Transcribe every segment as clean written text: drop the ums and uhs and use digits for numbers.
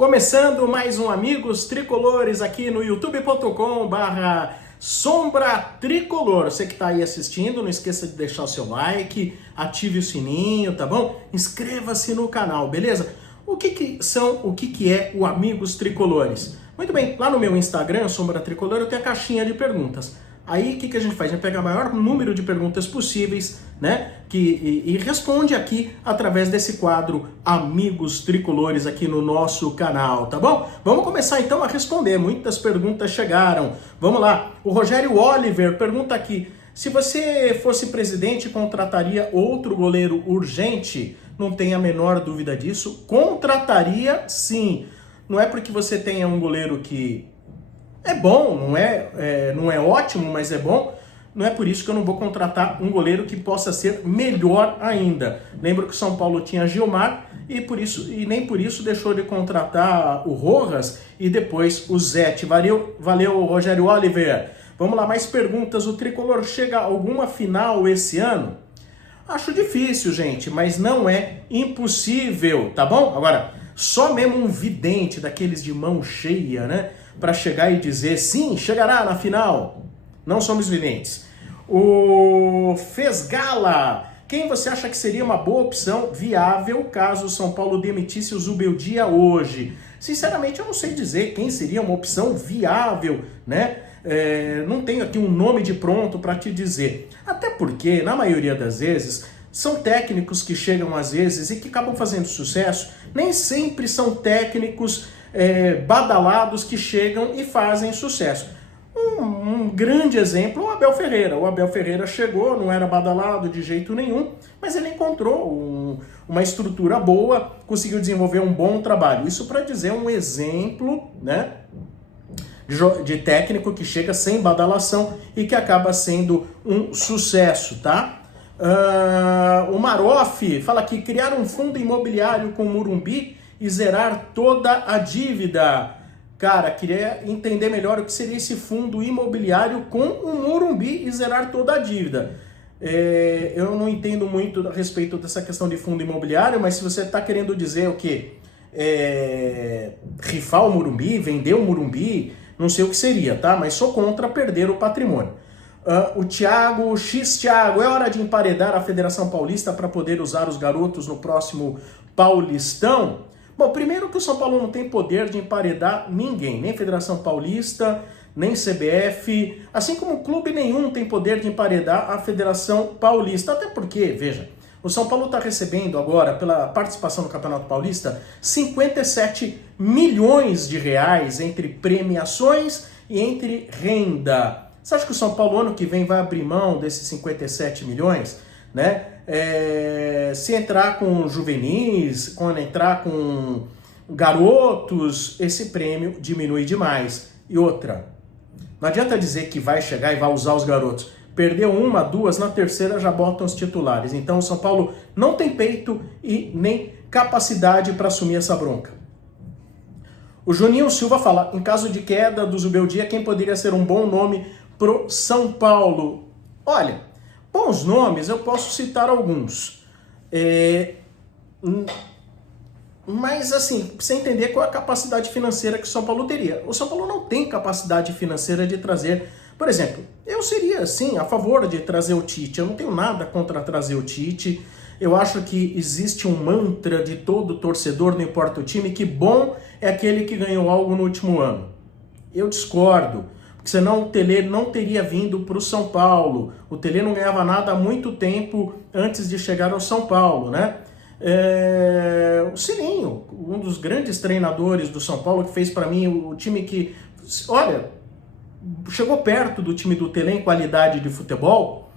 Começando mais um Amigos Tricolores aqui no youtube.com/Sombra Tricolor. Você que está aí assistindo, não esqueça de deixar o seu like, ative o sininho, tá bom? Inscreva-se no canal, beleza? O que é o Amigos Tricolores? Muito bem, lá no meu Instagram, Sombra Tricolor, eu tenho a caixinha de perguntas. Aí o que a gente faz? A gente pega o maior número de perguntas possíveis, né? E responde aqui através desse quadro Amigos Tricolores aqui no nosso canal, tá bom? Vamos começar então a responder. Muitas perguntas chegaram. Vamos lá. O Rogério Oliver pergunta aqui: se você fosse presidente, contrataria outro goleiro urgente? Não tem a menor dúvida disso. Contrataria, sim. Não é porque você tenha um goleiro que é bom, não é ótimo, mas é bom. Não é por isso que eu não vou contratar um goleiro que possa ser melhor ainda. Lembro que o São Paulo tinha Gilmar e nem por isso deixou de contratar o Rojas e depois o Zete. Valeu, Rogério Oliver. Vamos lá, mais perguntas. O Tricolor chega a alguma final esse ano? Acho difícil, gente, mas não é impossível, tá bom? Agora, só mesmo um vidente daqueles de mão cheia, né? Para chegar e dizer, sim, chegará na final. Não somos videntes. O Fesgala: quem você acha que seria uma boa opção viável caso o São Paulo demitisse o Zubeldia hoje? Sinceramente, eu não sei dizer quem seria uma opção viável, né? Não tenho aqui um nome de pronto para te dizer. Até porque, na maioria das vezes, são técnicos que chegam às vezes e que acabam fazendo sucesso. Nem sempre são técnicos badalados que chegam e fazem sucesso. Um grande exemplo é o Abel Ferreira. O Abel Ferreira chegou, não era badalado de jeito nenhum, mas ele encontrou uma estrutura boa, conseguiu desenvolver um bom trabalho. Isso para dizer um exemplo, né, de técnico que chega sem badalação e que acaba sendo um sucesso, tá? O Maroff fala aqui: criar um fundo imobiliário com o Morumbi e zerar toda a dívida. Cara, queria entender melhor o que seria esse fundo imobiliário com o Morumbi e zerar toda a dívida. Eu não entendo muito a respeito dessa questão de fundo imobiliário, mas se você está querendo dizer o quê? Rifar o Morumbi, vender o Morumbi, não sei o que seria, tá? Mas sou contra perder o patrimônio. O Thiago é hora de emparedar a Federação Paulista para poder usar os garotos no próximo Paulistão? Bom, primeiro que o São Paulo não tem poder de emparedar ninguém, nem Federação Paulista, nem CBF, assim como clube nenhum tem poder de emparedar a Federação Paulista. Até porque, veja, o São Paulo está recebendo agora, pela participação no Campeonato Paulista, 57 milhões de reais entre premiações e entre renda. Você acha que o São Paulo ano que vem vai abrir mão desses 57 milhões? Né? Se entrar com juvenis, quando entrar com garotos, esse prêmio diminui demais. E outra, não adianta dizer que vai chegar e vai usar os garotos. Perdeu uma, duas, na terceira já botam os titulares. Então o São Paulo não tem peito e nem capacidade para assumir essa bronca. O Juninho Silva fala: em caso de queda do Zubeldia, quem poderia ser um bom nome pro São Paulo? Olha, bons nomes, eu posso citar alguns. Mas assim, precisa entender qual é a capacidade financeira que o São Paulo teria. O São Paulo não tem capacidade financeira de trazer... Por exemplo, eu seria, sim, a favor de trazer o Tite. Eu não tenho nada contra trazer o Tite. Eu acho que existe um mantra de todo torcedor, não importa o time, que bom é aquele que ganhou algo no último ano. Eu discordo. Porque senão o Tele não teria vindo para o São Paulo. O Tele não ganhava nada há muito tempo antes de chegar ao São Paulo, né? O Cirinho, um dos grandes treinadores do São Paulo, que fez para mim o time que, olha, chegou perto do time do Tele em qualidade de futebol.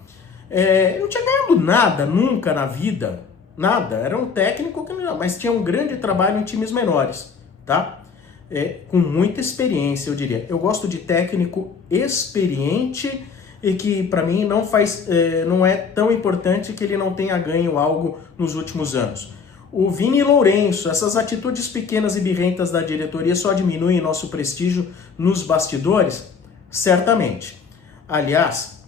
Não tinha ganhado nada nunca na vida, nada. Era um técnico que não, mas tinha um grande trabalho em times menores, tá? Com muita experiência, eu diria. Eu gosto de técnico experiente e que, para mim, não é tão importante que ele não tenha ganho algo nos últimos anos. O Vini Lourenço: essas atitudes pequenas e birrentas da diretoria só diminuem nosso prestígio nos bastidores? Certamente. Aliás,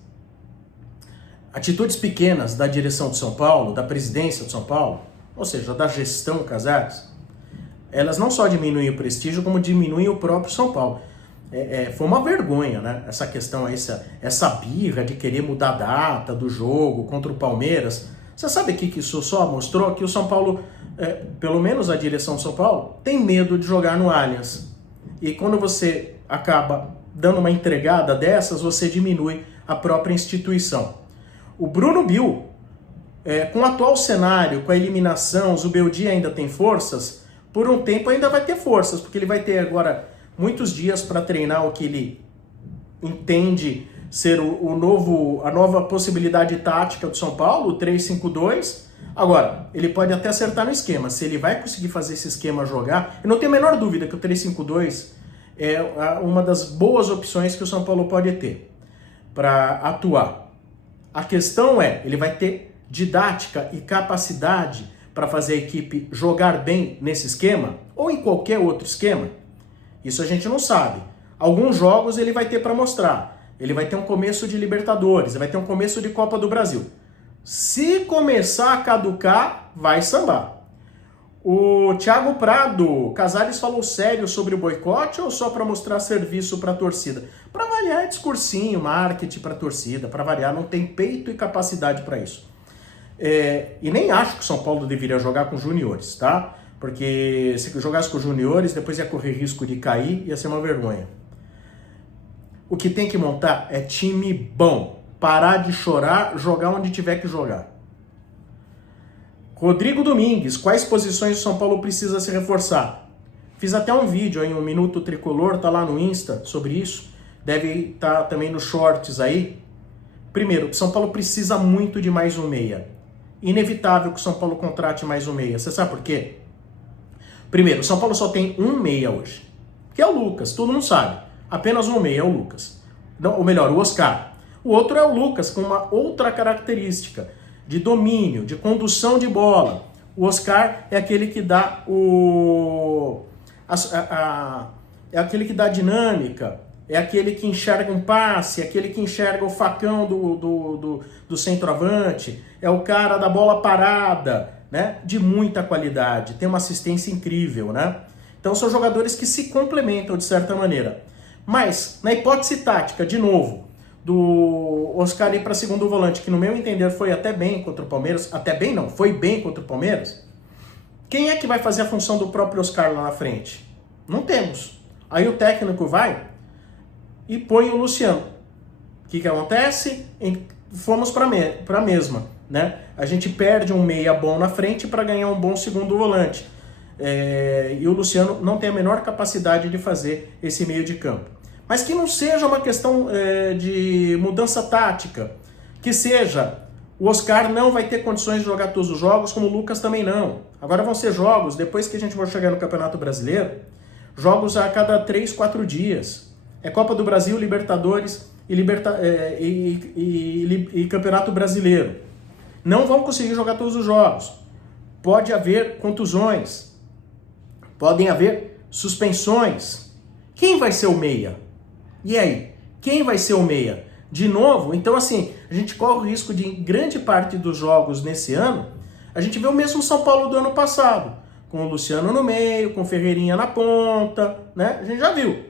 atitudes pequenas da direção de São Paulo, da presidência de São Paulo, ou seja, da gestão Casares, elas não só diminuem o prestígio, como diminuem o próprio São Paulo. Foi uma vergonha, né? Essa questão, essa birra de querer mudar a data do jogo contra o Palmeiras. Você sabe o que isso só mostrou? Que o São Paulo, pelo menos a direção do São Paulo, tem medo de jogar no Allianz. E quando você acaba dando uma entregada dessas, você diminui a própria instituição. O Bruno Bill, com o atual cenário, com a eliminação, o Zubeldia ainda tem forças, por um tempo ainda vai ter forças, porque ele vai ter agora muitos dias para treinar o que ele entende ser a nova possibilidade tática do São Paulo, o 3-5-2. Agora, ele pode até acertar no esquema. Se ele vai conseguir fazer esse esquema jogar, eu não tenho a menor dúvida que o 3-5-2 é uma das boas opções que o São Paulo pode ter para atuar. A questão ele vai ter didática e capacidade para fazer a equipe jogar bem nesse esquema ou em qualquer outro esquema? Isso a gente não sabe. Alguns jogos ele vai ter para mostrar. Ele vai ter um começo de Libertadores, ele vai ter um começo de Copa do Brasil. Se começar a caducar, vai sambar. O Thiago Prado, Casares falou sério sobre o boicote ou só para mostrar serviço para a torcida? Para variar é discursinho, marketing para a torcida, para variar, não tem peito e capacidade para isso. E nem acho que o São Paulo deveria jogar com juniores, tá? Porque se jogasse com juniores, depois ia correr risco de cair, ia ser uma vergonha. O que tem que montar é time bom. Parar de chorar, jogar onde tiver que jogar. Rodrigo Domingues, quais posições o São Paulo precisa se reforçar? Fiz até um vídeo em 1 Minuto Tricolor, tá lá no Insta sobre isso. Deve estar também nos shorts aí. Primeiro, o São Paulo precisa muito de mais um meia. Inevitável que o São Paulo contrate mais um meia. Você sabe por quê? Primeiro, o São Paulo só tem um meia hoje, que é o Lucas, todo mundo sabe. Apenas um meia é o Lucas. Não, ou melhor, o Oscar. O outro é o Lucas, com uma outra característica de domínio, de condução de bola. O Oscar é aquele que dá é aquele que dá dinâmica, é aquele que enxerga um passe, é aquele que enxerga o facão do centroavante, é o cara da bola parada, né? De muita qualidade, tem uma assistência incrível, né? Então são jogadores que se complementam de certa maneira. Mas, na hipótese tática, de novo, do Oscar ir para segundo volante, que no meu entender foi até bem contra o Palmeiras, até bem não, foi bem contra o Palmeiras, quem é que vai fazer a função do próprio Oscar lá na frente? Não temos. Aí o técnico vai e põe o Luciano. O que acontece? Fomos para a mesma, né? A gente perde um meia bom na frente para ganhar um bom segundo volante. E o Luciano não tem a menor capacidade de fazer esse meio de campo. Mas que não seja uma questão de mudança tática, que seja, o Oscar não vai ter condições de jogar todos os jogos, como o Lucas também não. Agora vão ser jogos, depois que a gente for chegar no Campeonato Brasileiro, jogos a cada 3, 4 dias. É Copa do Brasil, Libertadores e Campeonato Brasileiro. Não vão conseguir jogar todos os jogos. Pode haver contusões, podem haver suspensões. Quem vai ser o meia? E aí? Quem vai ser o meia? De novo, então assim, a gente corre o risco de, em grande parte dos jogos nesse ano, a gente vê o mesmo São Paulo do ano passado, com o Luciano no meio, com o Ferreirinha na ponta, né? A gente já viu.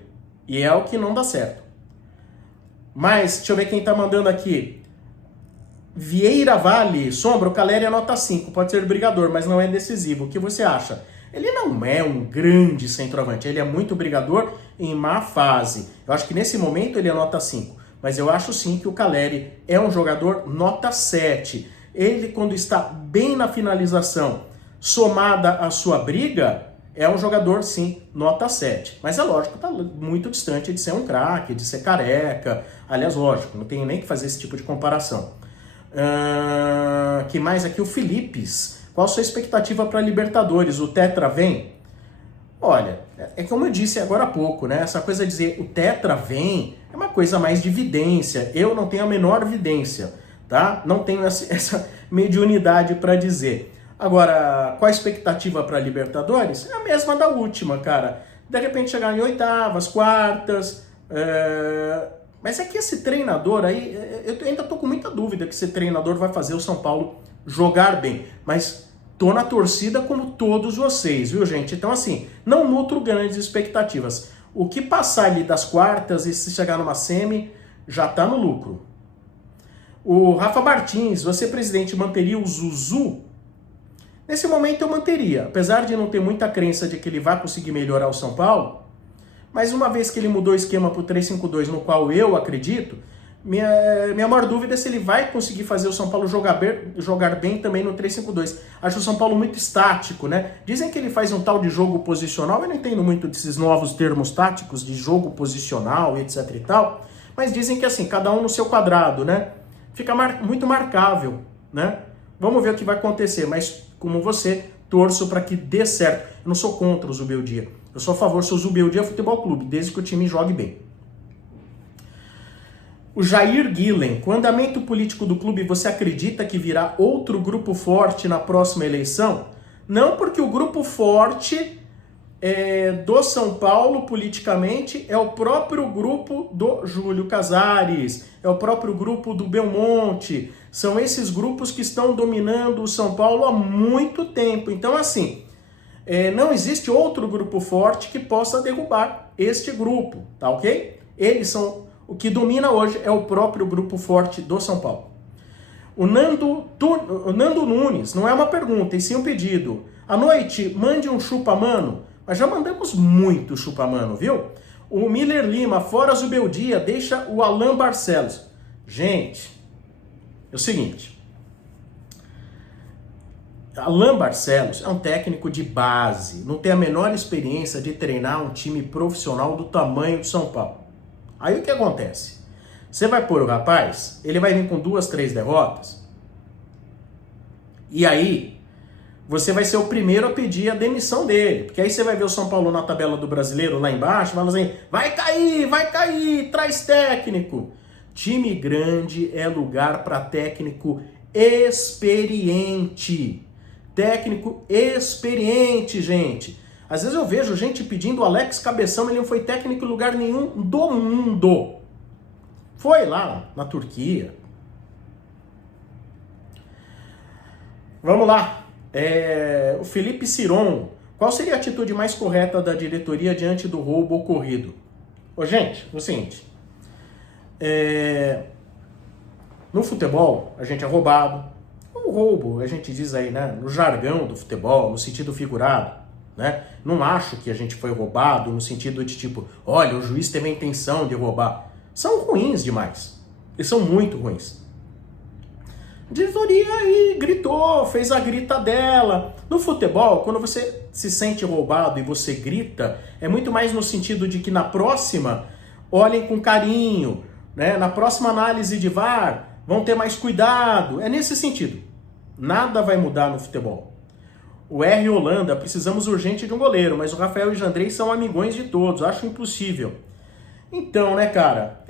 E é o que não dá certo. Mas, deixa eu ver quem tá mandando aqui. Vieira Vale, Sombra, o Caleri é nota 5, pode ser brigador, mas não é decisivo. O que você acha? Ele não é um grande centroavante, ele é muito brigador em má fase. Eu acho que nesse momento ele é nota 5, mas eu acho sim que o Caleri é um jogador nota 7. Ele, quando está bem na finalização, somada à sua briga, é um jogador, sim, nota 7. Mas é lógico, está muito distante de ser um craque, de ser careca. Aliás, lógico, não tenho nem que fazer esse tipo de comparação. Que mais aqui? O Filipes. Qual a sua expectativa para Libertadores? O Tetra vem? Olha, é como eu disse agora há pouco, né? Essa coisa de dizer o Tetra vem é uma coisa mais de vidência. Eu não tenho a menor vidência, tá? Não tenho essa mediunidade para dizer. Agora, qual a expectativa para Libertadores? É a mesma da última, cara. De repente chegar em oitavas, quartas. Mas é que esse treinador aí, eu ainda tô com muita dúvida que esse treinador vai fazer o São Paulo jogar bem. Mas Tô na torcida como todos vocês, viu, gente? Então, assim, não nutro grandes expectativas. O que passar ali das quartas e se chegar numa semi, já tá no lucro. O Rafa Martins, você, presidente, manteria o Zuzu? Nesse momento eu manteria, apesar de não ter muita crença de que ele vai conseguir melhorar o São Paulo, mas uma vez que ele mudou o esquema para o 3-5-2, no qual eu acredito, minha maior dúvida é se ele vai conseguir fazer o São Paulo jogar bem também no 3-5-2. Acho o São Paulo muito estático, né? Dizem que ele faz um tal de jogo posicional, eu não entendo muito desses novos termos táticos de jogo posicional, etc e tal, mas dizem que assim, cada um no seu quadrado, né? Fica muito marcável, né? Vamos ver o que vai acontecer, mas como você, torço para que dê certo. Eu não sou contra o Zubeldia, eu sou a favor do Zubeldia Futebol Clube, desde que o time jogue bem. O Jair Guilhem, com o andamento político do clube, você acredita que virá outro grupo forte na próxima eleição? Não, porque o grupo forte do São Paulo, politicamente, é o próprio grupo do Júlio Casares, é o próprio grupo do Belmonte. São esses grupos que estão dominando o São Paulo há muito tempo. Então, assim, não existe outro grupo forte que possa derrubar este grupo, tá ok? Eles são... O que domina hoje é o próprio grupo forte do São Paulo. O Nando Nunes, não é uma pergunta, e sim um pedido. À noite, mande um chupa-mano. Mas já mandamos muito chupa-mano, viu? O Miller Lima, fora Zubeldia, deixa o Alan Barcelos. Gente, é o seguinte. Alan Barcelos é um técnico de base, não tem a menor experiência de treinar um time profissional do tamanho do São Paulo. Aí o que acontece? Você vai pôr o rapaz, ele vai vir com 2, 3 derrotas, e aí você vai ser o primeiro a pedir a demissão dele, porque aí você vai ver o São Paulo na tabela do Brasileiro lá embaixo, fala assim, vai cair, traz técnico. Time grande é lugar para técnico experiente. Técnico experiente, gente. Às vezes eu vejo gente pedindo o Alex Cabeção, ele não foi técnico em lugar nenhum do mundo. Foi lá na Turquia. Vamos lá. O Felipe Ciron. Qual seria a atitude mais correta da diretoria diante do roubo ocorrido? Ô, gente, é o seguinte. No futebol, a gente é roubado. O roubo, a gente diz aí, né? No jargão do futebol, no sentido figurado. Né? Não acho que a gente foi roubado no sentido de tipo, olha, o juiz teve a intenção de roubar. São ruins demais. Eles são muito ruins. A diretoria aí gritou, fez a grita dela. No futebol, quando você se sente roubado e você grita, é muito mais no sentido de que na próxima, olhem com carinho, né? Na próxima análise de VAR, vão ter mais cuidado. É nesse sentido. Nada vai mudar no futebol. O R. Holanda, precisamos urgente de um goleiro, mas o Rafael e o Jandrei são amigões de todos, acho impossível. Então, né, cara,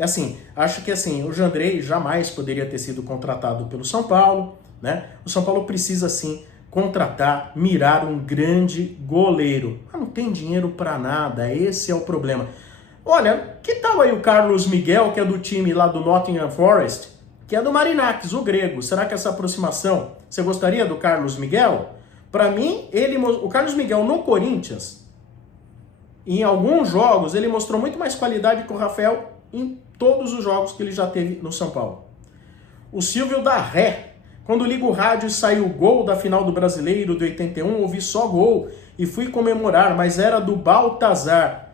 acho que o Jandrei jamais poderia ter sido contratado pelo São Paulo, né? O São Paulo precisa, sim, contratar, mirar um grande goleiro. Mas não tem dinheiro pra nada, esse é o problema. Olha, que tal aí o Carlos Miguel, que é do time lá do Nottingham Forest, que é do Marinakis, o grego? Será que essa aproximação, você gostaria do Carlos Miguel? Para mim, o Carlos Miguel no Corinthians, em alguns jogos, ele mostrou muito mais qualidade que o Rafael em todos os jogos que ele já teve no São Paulo. O Silvio dá ré. Quando ligo o rádio e saiu o gol da final do Brasileiro de 81, ouvi só gol e fui comemorar, mas era do Baltazar.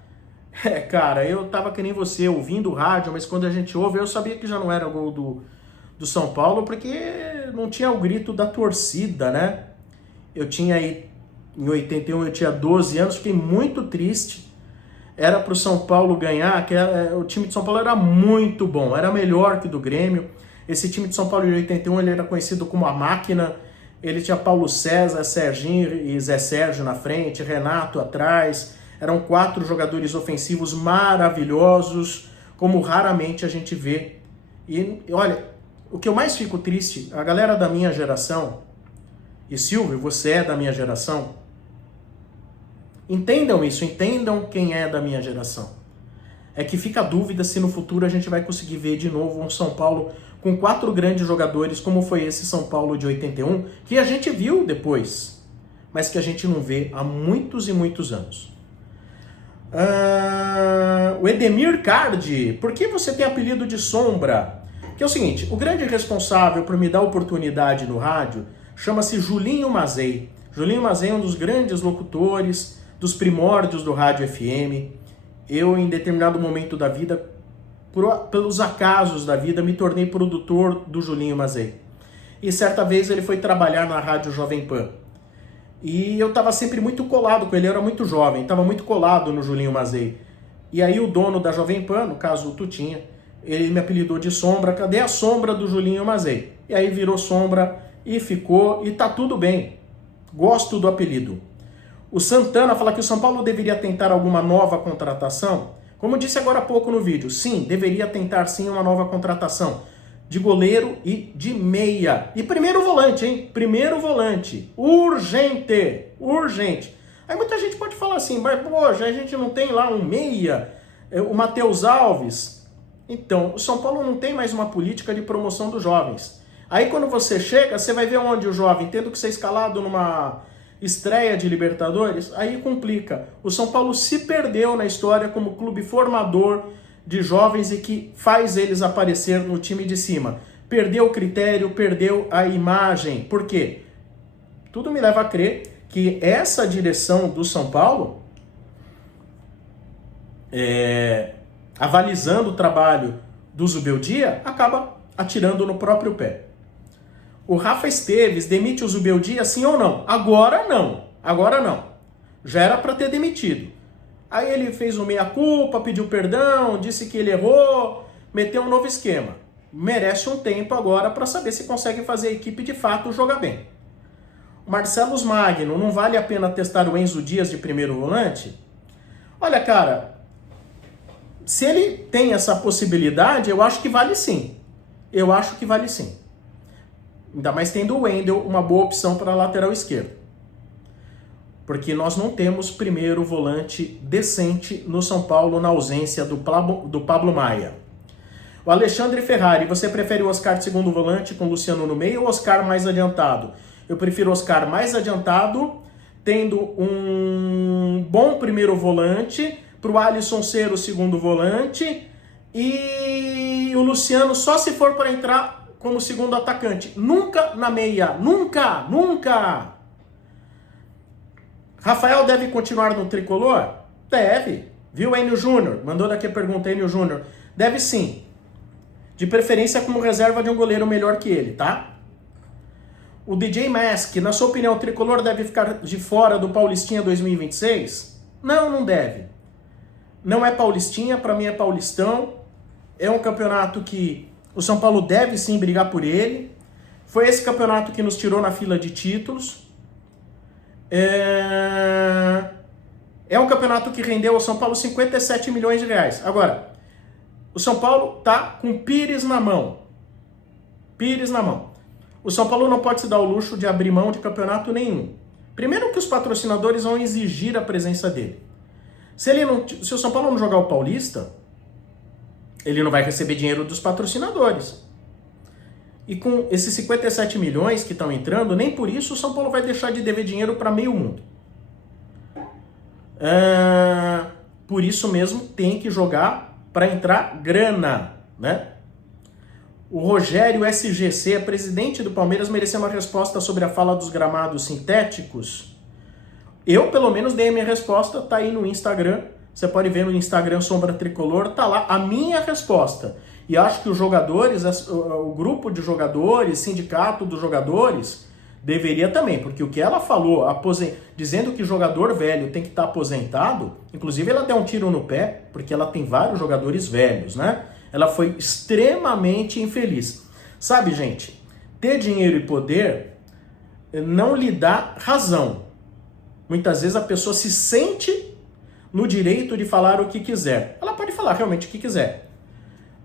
Cara, eu tava que nem você, ouvindo o rádio, mas quando a gente ouve, eu sabia que já não era gol do São Paulo, porque não tinha o grito da torcida, né? Eu tinha aí, em 81, eu tinha 12 anos, fiquei muito triste. Era para o São Paulo ganhar, o time de São Paulo era muito bom, era melhor que o do Grêmio. Esse time de São Paulo de 81, ele era conhecido como a máquina. Ele tinha Paulo César, Serginho e Zé Sérgio na frente, Renato atrás. Eram 4 jogadores ofensivos maravilhosos, como raramente a gente vê. E olha, o que eu mais fico triste, a galera da minha geração... E Silvio, você é da minha geração? Entendam isso, entendam quem é da minha geração. É que fica a dúvida se no futuro a gente vai conseguir ver de novo um São Paulo com 4 grandes jogadores, como foi esse São Paulo de 81, que a gente viu depois. mas que a gente não vê há muitos e muitos anos. O Edemir Cardi, por que você tem apelido de Sombra? Que é o seguinte, o grande responsável por me dar oportunidade no rádio chama-se Julinho Mazei. Julinho Mazei é um dos grandes locutores, dos primórdios do rádio FM. Eu, em determinado momento da vida, pelos acasos da vida, me tornei produtor do Julinho Mazei. E certa vez ele foi trabalhar na Rádio Jovem Pan. E eu estava sempre muito colado com ele, eu era muito jovem, estava muito colado no Julinho Mazei. E aí o dono da Jovem Pan, no caso o Tutinha, ele me apelidou de Sombra. Cadê a sombra do Julinho Mazei? E aí virou Sombra e ficou, e tá tudo bem. Gosto do apelido. O Santana fala que o São Paulo deveria tentar alguma nova contratação. Como eu disse agora há pouco no vídeo, sim, deveria tentar sim uma nova contratação de goleiro e de meia. E primeiro volante, hein? Primeiro volante. Urgente! Urgente. Aí muita gente pode falar assim, mas poxa, a gente não tem lá um meia, o Matheus Alves. Então, o São Paulo não tem mais uma política de promoção dos jovens. Aí quando você chega, você vai ver onde o jovem, tendo que ser escalado numa estreia de Libertadores, aí complica. O São Paulo se perdeu na história como clube formador de jovens e que faz eles aparecer no time de cima. Perdeu o critério, perdeu a imagem. Por quê? Tudo me leva a crer que essa direção do São Paulo, avalizando o trabalho do Zubeldia, acaba atirando no próprio pé. O Rafa Esteves demite o Zubeldia sim ou não? Agora não. Agora não. Já era para ter demitido. Aí ele fez o meia-culpa, pediu perdão, disse que ele errou, meteu um novo esquema. Merece um tempo agora para saber se consegue fazer a equipe de fato jogar bem. O Marcelo Magno, não vale a pena testar o Enzo Dias de primeiro volante? Olha, cara, se ele tem essa possibilidade, eu acho que vale sim. Eu acho que vale sim. Ainda mais tendo o Wendel, uma boa opção para a lateral esquerda. Porque nós não temos primeiro volante decente no São Paulo na ausência do Pablo Maia. O Alexandre Ferrari, você prefere o Oscar de segundo volante com o Luciano no meio ou o Oscar mais adiantado? Eu prefiro o Oscar mais adiantado, tendo um bom primeiro volante, para o Alisson ser o segundo volante, e o Luciano só se for para entrar como segundo atacante. Nunca na meia. Nunca! Nunca! Rafael deve continuar no tricolor? Deve. Viu, Enio Júnior? Mandou daqui a pergunta, Enio Júnior. Deve sim. De preferência como reserva de um goleiro melhor que ele, tá? O DJ Mask, na sua opinião, o tricolor deve ficar de fora do Paulistinha 2026? Não, não deve. Não é Paulistinha, para mim é Paulistão. É um campeonato que o São Paulo deve sim brigar por ele. Foi esse campeonato que nos tirou na fila de títulos. É um campeonato que rendeu ao São Paulo 57 milhões de reais. Agora, o São Paulo tá com Pires na mão. Pires na mão. O São Paulo não pode se dar o luxo de abrir mão de campeonato nenhum. Primeiro que os patrocinadores vão exigir a presença dele. Se o São Paulo não jogar o Paulista, ele não vai receber dinheiro dos patrocinadores. E com esses 57 milhões que estão entrando, nem por isso o São Paulo vai deixar de dever dinheiro para meio mundo. Por isso mesmo tem que jogar para entrar grana, né? O Rogério SGC, presidente do Palmeiras, merecia uma resposta sobre a fala dos gramados sintéticos. Eu, pelo menos, dei a minha resposta, tá aí no Instagram. Você pode ver no Instagram Sombra Tricolor, tá lá a minha resposta. E acho que os jogadores, o grupo de jogadores, sindicato dos jogadores, deveria também, porque o que ela falou, dizendo que jogador velho tem que estar aposentado, inclusive ela deu um tiro no pé, porque ela tem vários jogadores velhos, né? Ela foi extremamente infeliz. Sabe, gente, ter dinheiro e poder não lhe dá razão. Muitas vezes a pessoa se sente no direito de falar o que quiser. Ela pode falar realmente o que quiser.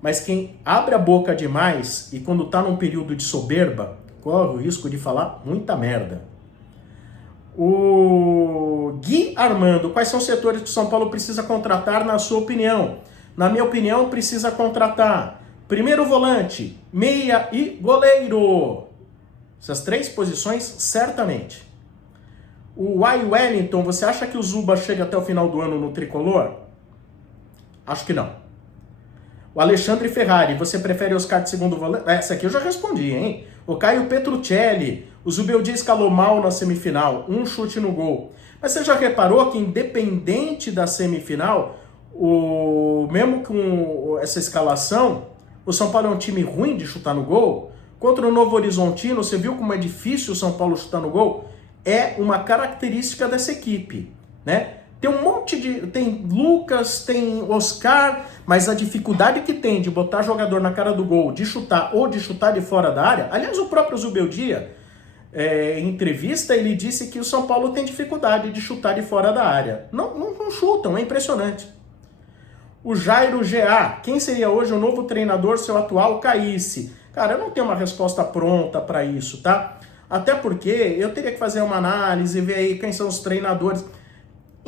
Mas quem abre a boca demais e quando está num período de soberba, corre o risco de falar muita merda. O Gui Armando, quais são os setores que o São Paulo precisa contratar na sua opinião? Na minha opinião, precisa contratar primeiro volante, meia e goleiro. Essas três posições, certamente. O Wellington, você acha que o Zuba chega até o final do ano no tricolor? Acho que não. O Alexandre Ferrari, você prefere Oscar de segundo volante? Essa aqui eu já respondi, hein? O Caio Petruccelli, o Zubeldia escalou mal na semifinal, um chute no gol. Mas você já reparou que independente da semifinal, mesmo com essa escalação, o São Paulo é um time ruim de chutar no gol? Contra o Novo Horizontino, você viu como é difícil o São Paulo chutar no gol? É uma característica dessa equipe, né? Tem um monte de... Tem Lucas, tem Oscar, mas a dificuldade que tem de botar jogador na cara do gol, de chutar ou de chutar de fora da área... Aliás, o próprio Zubeldia, em entrevista, ele disse que o São Paulo tem dificuldade de chutar de fora da área. Não chutam, é impressionante. O Jairo GA, quem seria hoje o novo treinador se o atual caísse? Cara, eu não tenho uma resposta pronta para isso, tá? Até porque eu teria que fazer uma análise, ver aí quem são os treinadores...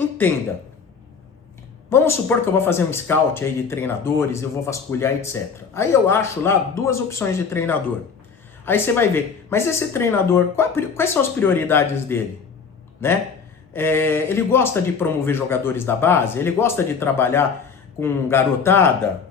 Entenda, vamos supor que eu vou fazer um scout aí de treinadores, eu vou vasculhar, etc. Aí eu acho lá 2 opções de treinador. Aí você vai ver, mas esse treinador, quais são as prioridades dele? Né? Ele gosta de promover jogadores da base? Ele gosta de trabalhar com garotada?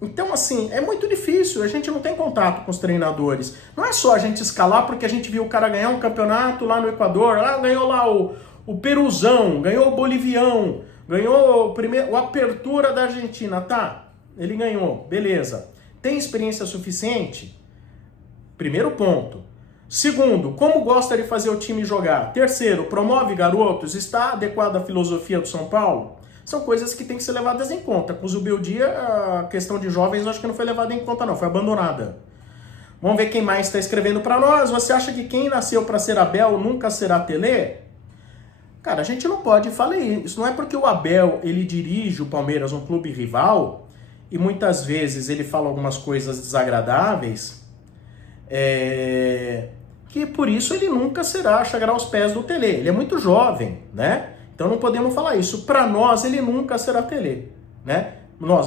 Então, assim, é muito difícil, a gente não tem contato com os treinadores. Não é só a gente escalar porque a gente viu o cara ganhar um campeonato lá no Equador, ganhou lá o Peruzão, ganhou o Bolivião, ganhou o Apertura da Argentina, tá? Ele ganhou, beleza. Tem experiência suficiente? Primeiro ponto. Segundo, como gosta de fazer o time jogar? Terceiro, promove garotos? Está adequada à filosofia do São Paulo? São coisas que têm que ser levadas em conta. Com o Zubeldia, a questão de jovens eu acho que não foi levada em conta não, foi abandonada. Vamos ver quem mais está escrevendo para nós. Você acha que quem nasceu para ser Abel nunca será Tele? Cara, a gente não pode falar isso. Não é porque o Abel, ele dirige o Palmeiras, um clube rival, e muitas vezes ele fala algumas coisas desagradáveis, que por isso ele nunca chegará aos pés do Tele. Ele é muito jovem, né? Então não podemos falar isso. Para nós, ele nunca será Tele, né?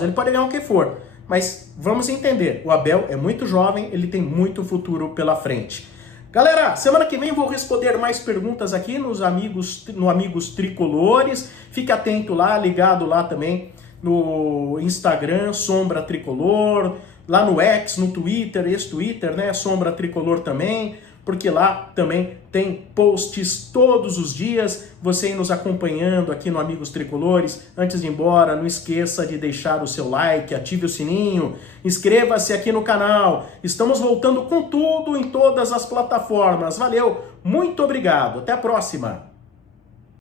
Ele pode ganhar o que for. Mas vamos entender, o Abel é muito jovem, ele tem muito futuro pela frente. Galera, semana que vem vou responder mais perguntas aqui no Amigos Tricolores. Fique atento lá, ligado lá também no Instagram, Sombra Tricolor, lá no X, no Twitter, ex-Twitter, né, Sombra Tricolor também, porque lá também tem posts todos os dias, você aí nos acompanhando aqui no Amigos Tricolores. Antes de ir embora, não esqueça de deixar o seu like, ative o sininho, inscreva-se aqui no canal. Estamos voltando com tudo em todas as plataformas. Valeu, muito obrigado, até a próxima!